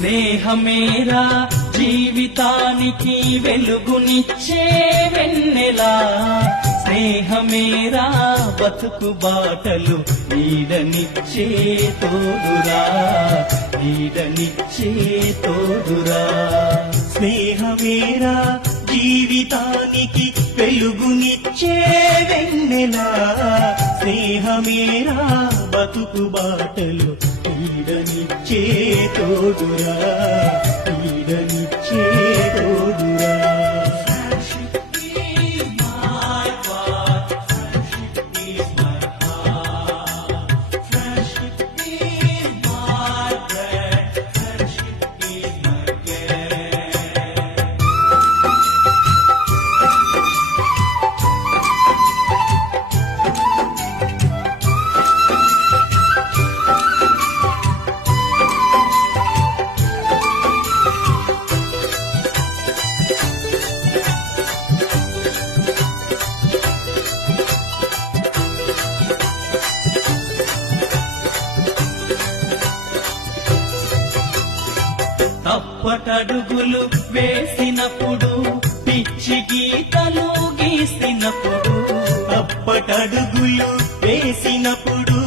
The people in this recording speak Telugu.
స్నేహమేరా జీవితానికి వెలుగునిచ్చే వెన్నెలా, స్నేహమేరా బతుకు బాటలు నీడనిచ్చే తోడురా, నీడనిచ్చే తోడురా. స్నేహమేరా జీవితానికి వెలుగునిచ్చే వెన్నెలా, స్నేహమేరా బతుకు బాటలు నీడనిచ్చే తోడురా, నీడనిచ్చే తోడురా. తప్పటడుగులు వేసినప్పుడు, పిచ్చి గీతలు గీసినప్పుడు, తప్పటడుగులు వేసినప్పుడు,